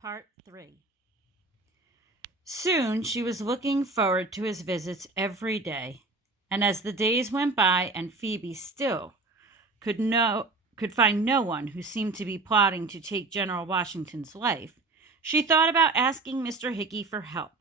Part 3. Soon she was looking forward to his visits every day, and as the days went by and Phoebe still could find no one who seemed to be plotting to take General Washington's life, she thought about asking Mr. Hickey for help.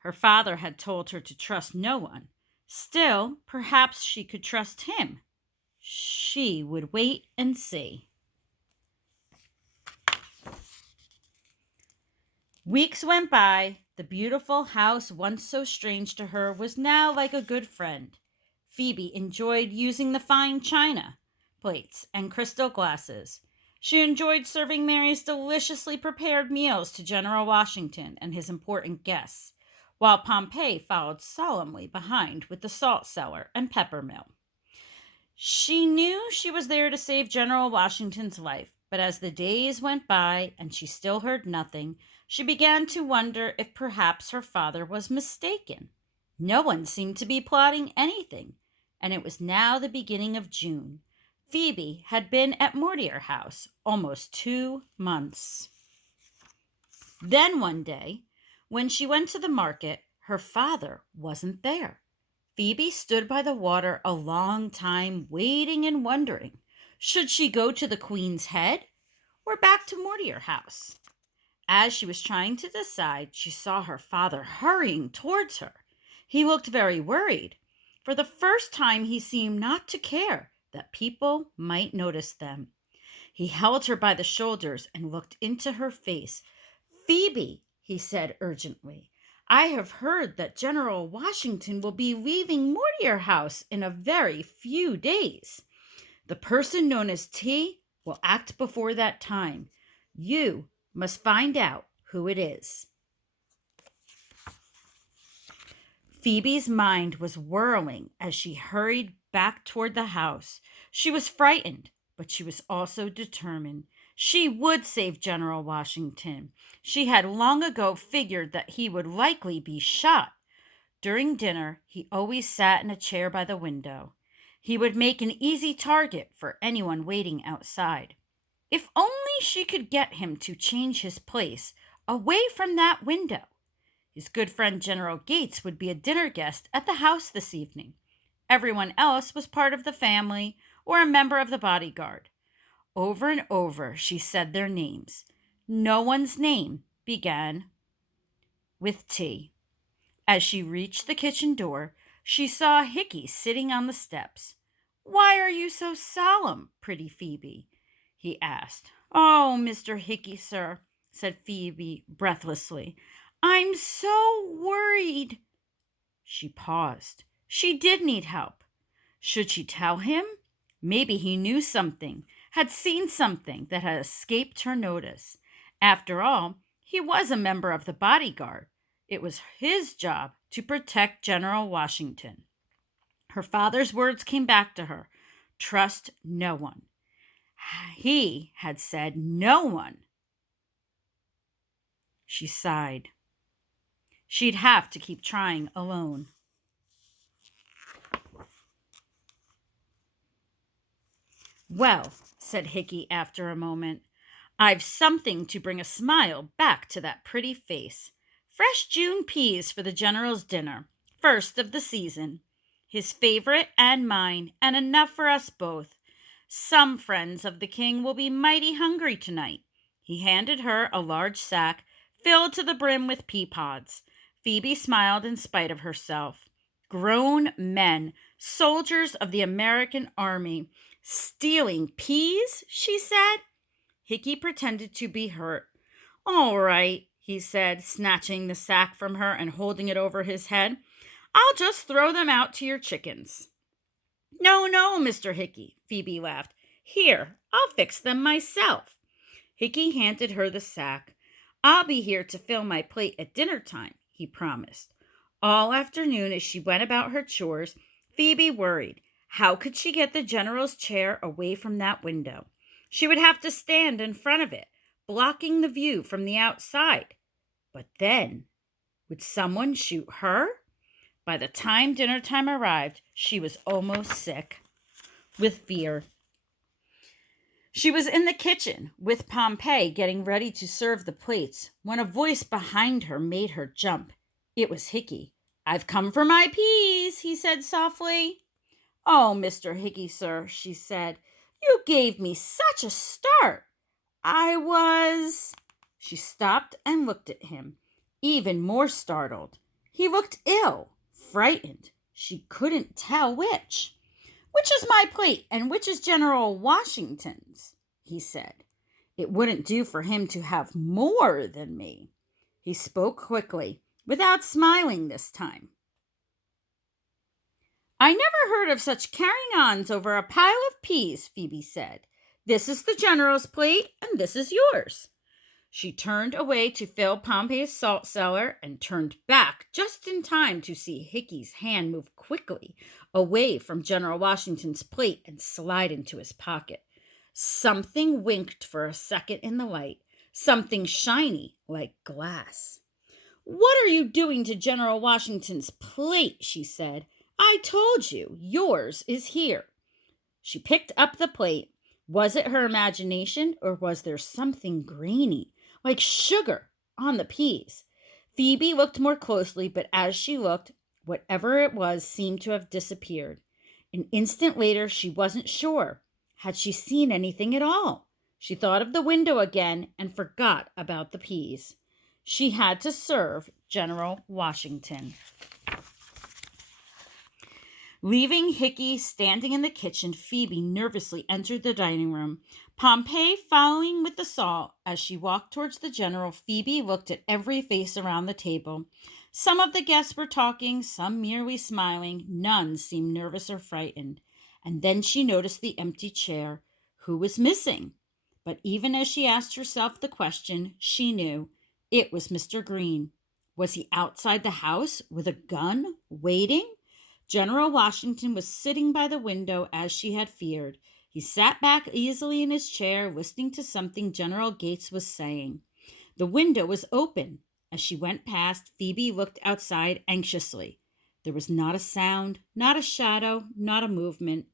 Her father had told her to trust no one. Still, perhaps she could trust him. She would wait and see. Weeks went by. The beautiful house, once so strange to her, was now like a good friend. Phoebe enjoyed using the fine china, plates, and crystal glasses. She enjoyed serving Mary's deliciously prepared meals to General Washington and his important guests, while Pompey followed solemnly behind with the salt cellar and pepper mill. She knew she was there to save General Washington's life, but as the days went by and she still heard nothing, she began to wonder if perhaps her father was mistaken. No one seemed to be plotting anything, and it was now the beginning of June. Phoebe had been at Mortier House almost 2 months. Then one day, when she went to the market, her father wasn't there. Phoebe stood by the water a long time, waiting and wondering. Should she go to the Queen's Head or back to Mortier House? As she was trying to decide, she saw her father hurrying towards her. He looked very worried. For the first time, he seemed not to care that people might notice them. He held her by the shoulders and looked into her face. "Phoebe," he said urgently, "I have heard that General Washington will be leaving Mortier House in a very few days. The person known as T will act before that time. You must find out who it is." Phoebe's mind was whirling as she hurried back toward the house. She was frightened, but she was also determined. She would save General Washington. She had long ago figured that he would likely be shot. During dinner, he always sat in a chair by the window. He would make an easy target for anyone waiting outside. If only she could get him to change his place away from that window. His good friend General Gates would be a dinner guest at the house this evening. Everyone else was part of the family or a member of the bodyguard. Over and over she said their names. No one's name began with T. As she reached the kitchen door, she saw Hickey sitting on the steps. "Why are you so solemn, pretty Phoebe?" he asked. "Oh, Mr. Hickey, sir," said Phoebe breathlessly. "I'm so worried." She paused. She did need help. Should she tell him? Maybe he knew something, had seen something that had escaped her notice. After all, he was a member of the bodyguard. It was his job to protect General Washington. Her father's words came back to her. Trust no one. He had said no one. She sighed. She'd have to keep trying alone. "Well," said Hickey after a moment, "I've something to bring a smile back to that pretty face. Fresh June peas for the General's dinner, first of the season. His favorite and mine, and enough for us both. Some friends of the king will be mighty hungry tonight." He handed her a large sack filled to the brim with pea pods. Phoebe smiled in spite of herself. Grown men, soldiers of the American army, stealing peas, she said. Hickey pretended to be hurt. "All right," he said, snatching the sack from her and holding it over his head. "I'll just throw them out to your chickens." "No, no, Mr. Hickey," Phoebe laughed. "Here, I'll fix them myself." Hickey handed her the sack. "I'll be here to fill my plate at dinner time," he promised. All afternoon, as she went about her chores, Phoebe worried. How could she get the general's chair away from that window? She would have to stand in front of it, blocking the view from the outside. But then, would someone shoot her? By the time dinner time arrived, she was almost sick with fear. She was in the kitchen with Pompey getting ready to serve the plates when a voice behind her made her jump. It was Hickey. "I've come for my peas," he said softly. "Oh, Mr. Hickey, sir," she said, "you gave me such a start. I was—" She stopped and looked at him, even more startled. He looked ill, frightened. She couldn't tell which. "Which is my plate and which is General Washington's?" he said. It wouldn't do for him to have more than me. He spoke quickly, without smiling this time. "I never heard of such carrying-ons over a pile of peas," Phoebe said. "This is the General's plate, and this is yours." She turned away to fill Pompey's salt cellar and turned back just in time to see Hickey's hand move quickly away from General Washington's plate and slide into his pocket. Something winked for a second in the light, something shiny like glass. "What are you doing to General Washington's plate?" she said. "I told you, yours is here." She picked up the plate. Was it her imagination, or was there something grainy, like sugar, on the peas? Phoebe looked more closely, but as she looked, whatever it was seemed to have disappeared. An instant later, she wasn't sure. Had she seen anything at all? She thought of the window again and forgot about the peas. She had to serve General Washington. Leaving Hickey standing in the kitchen, Phoebe nervously entered the dining room, Pompey following with the salt. As she walked towards the general, Phoebe looked at every face around the table. Some of the guests were talking, some merely smiling. None seemed nervous or frightened. And then she noticed the empty chair. Who was missing? But even as she asked herself the question, she knew it was Mr. Green. Was he outside the house with a gun, waiting? General Washington was sitting by the window as she had feared. He sat back easily in his chair, listening to something General Gates was saying. The window was open. As she went past, Phoebe looked outside anxiously. There was not a sound, not a shadow, not a movement.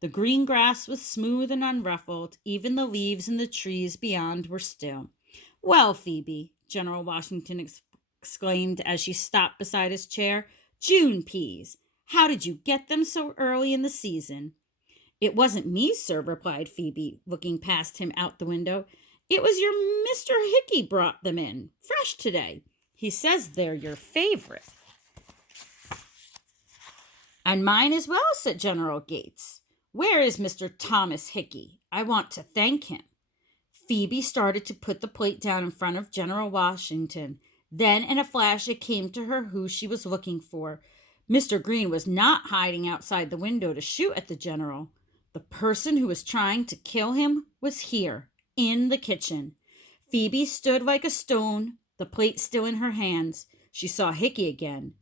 The green grass was smooth and unruffled. Even the leaves in the trees beyond were still. "Well, Phoebe," General Washington exclaimed as she stopped beside his chair, "June peas! How did you get them so early in the season?" "It wasn't me, sir," replied Phoebe, looking past him out the window. "It was your Mr. Hickey brought them in, fresh today. He says they're your favorite." "And mine as well," said General Gates. "Where is Mr. Thomas Hickey? I want to thank him." Phoebe started to put the plate down in front of General Washington. Then, in a flash, it came to her who she was looking for. Mr. Green was not hiding outside the window to shoot at the general. The person who was trying to kill him was here, in the kitchen. Phoebe stood like a stone, the plate still in her hands. She saw Hickey again.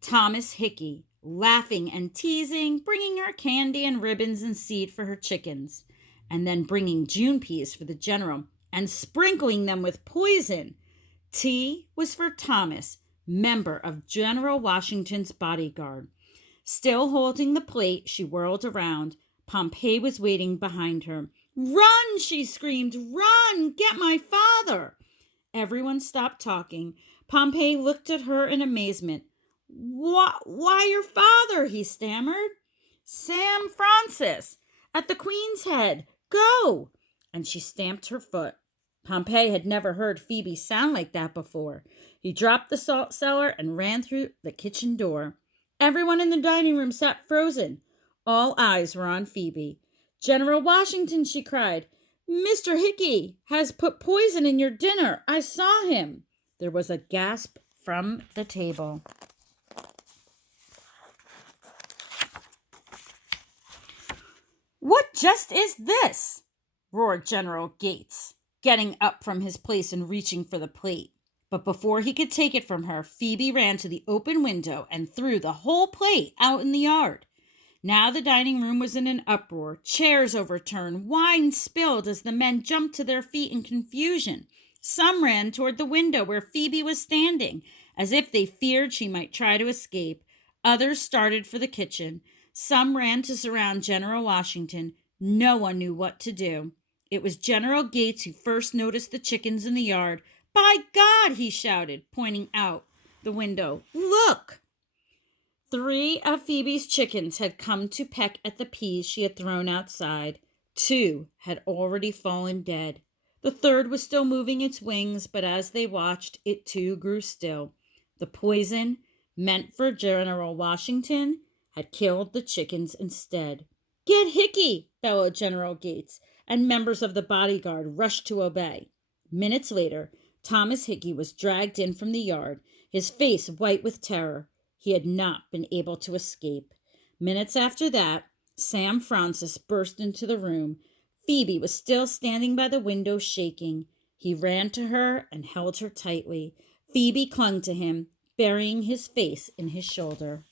Thomas Hickey, laughing and teasing, bringing her candy and ribbons and seed for her chickens, and then bringing June peas for the general and sprinkling them with poison. Tea was for Thomas, member of General Washington's bodyguard. Still holding the plate, she whirled around. Pompey was waiting behind her. "Run!" she screamed. "Run! Get my father!" Everyone stopped talking. Pompey looked at her in amazement. Why your father?" he stammered. "Sam Francis, at the Queen's Head. Go!" And she stamped her foot. Pompey had never heard Phoebe sound like that before. He dropped the salt cellar and ran through the kitchen door. Everyone in the dining room sat frozen. All eyes were on Phoebe. "General Washington," she cried, "Mr. Hickey has put poison in your dinner. I saw him." There was a gasp from the table. "What just is this?" roared General Gates, getting up from his place and reaching for the plate. But before he could take it from her, Phoebe ran to the open window and threw the whole plate out in the yard. Now the dining room was in an uproar. Chairs overturned, wine spilled as the men jumped to their feet in confusion. Some ran toward the window where Phoebe was standing, as if they feared she might try to escape. Others started for the kitchen. Some ran to surround General Washington. No one knew what to do. It was General Gates who first noticed the chickens in the yard. "By God," he shouted, pointing out the window. "Look!" 3 of Phoebe's chickens had come to peck at the peas she had thrown outside. 2 had already fallen dead. The third was still moving its wings, but as they watched, it too grew still. The poison, meant for General Washington, had killed the chickens instead. "Get Hickey!" bellowed General Gates, and members of the bodyguard rushed to obey. Minutes later, Thomas Hickey was dragged in from the yard, his face white with terror. He had not been able to escape. Minutes after that, Sam Francis burst into the room. Phoebe was still standing by the window, shaking. He ran to her and held her tightly. Phoebe clung to him, burying his face in his shoulder.